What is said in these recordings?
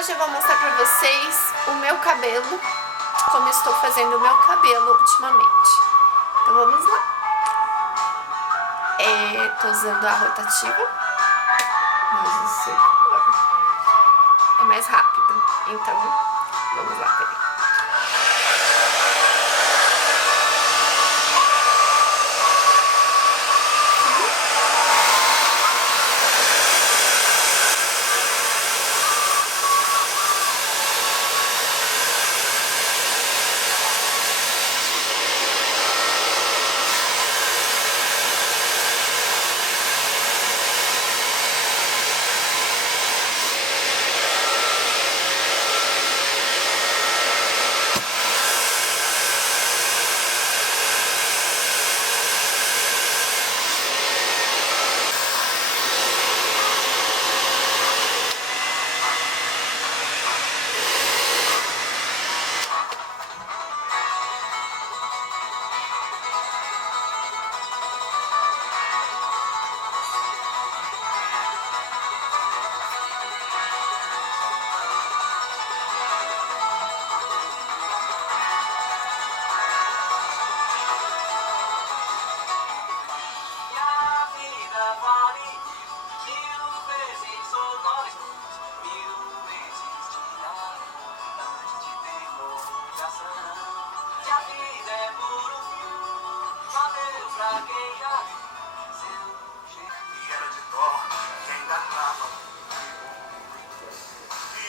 Hoje eu vou mostrar pra vocês o meu cabelo, como eu estou fazendo o meu cabelo ultimamente. Então vamos lá. Tô usando a rotativa, mas não sei como é mais rápido. Então vamos lá, peraí.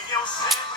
E eu sei